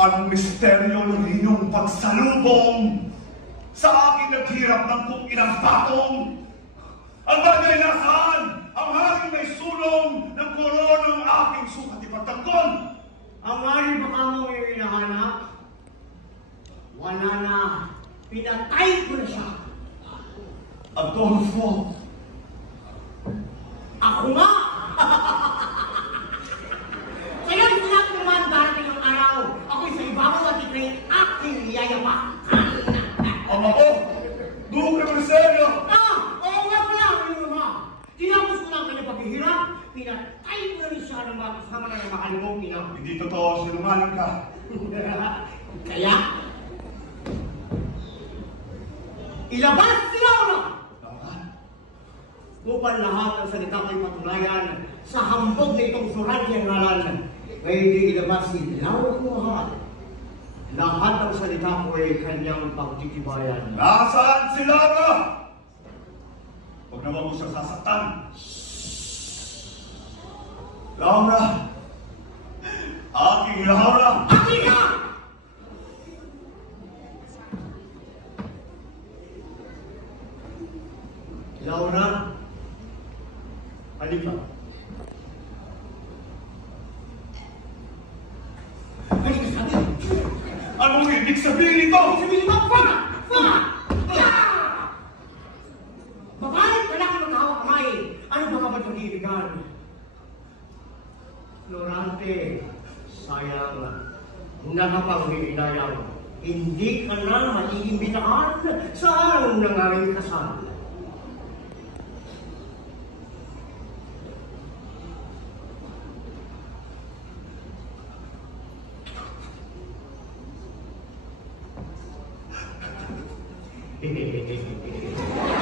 Ang misteryo ng inyong pagsalubong sa aking naghirap ng kung ilang patong. Ang bagay nasaan ang hanging may sulong ng koronang aking sukat ipagtanggol. Ang hari ba kamo yung hinahanap? Wala na. Pinatay ko na siya. Adolfo. Ako nga! Kaya lahat naman darating ang araw. Ako'y sa ibabaw at ikay aking yayapak. Ang ako, Duque Marcelio. Oo nga pala, ano ma. Tinapos ko lang kanyang paghihirap. Pinatay ko rin siya ng mga kasama na ng makalumong ina. Hindi totoo, sinungaling ka. Kaya, ilabas si Laura! Upang lahat ng salita ko'y patunayan sa hambog na itong surat niyang ngalan. Ngayon di ilabas si Laura Kumahan. Lahat ng salita ko'y kanyang pagtitibayan. Nasaan si Laura? Huwag naman mo siyang sasaktan. Laura! Aking Laura! Aking ka! Laura, halika. Halika sa akin. Anong ibig sabihin nito? Sabihin mo, Fama! Fama! Babae, lalaki magkahawak kamay. Ano ba nga ba't pag-iibigan? Florante, sayang, nakapanghihinayang. Hindi ka na magiging bitahan. Saan nangaring kasal? Hehehehe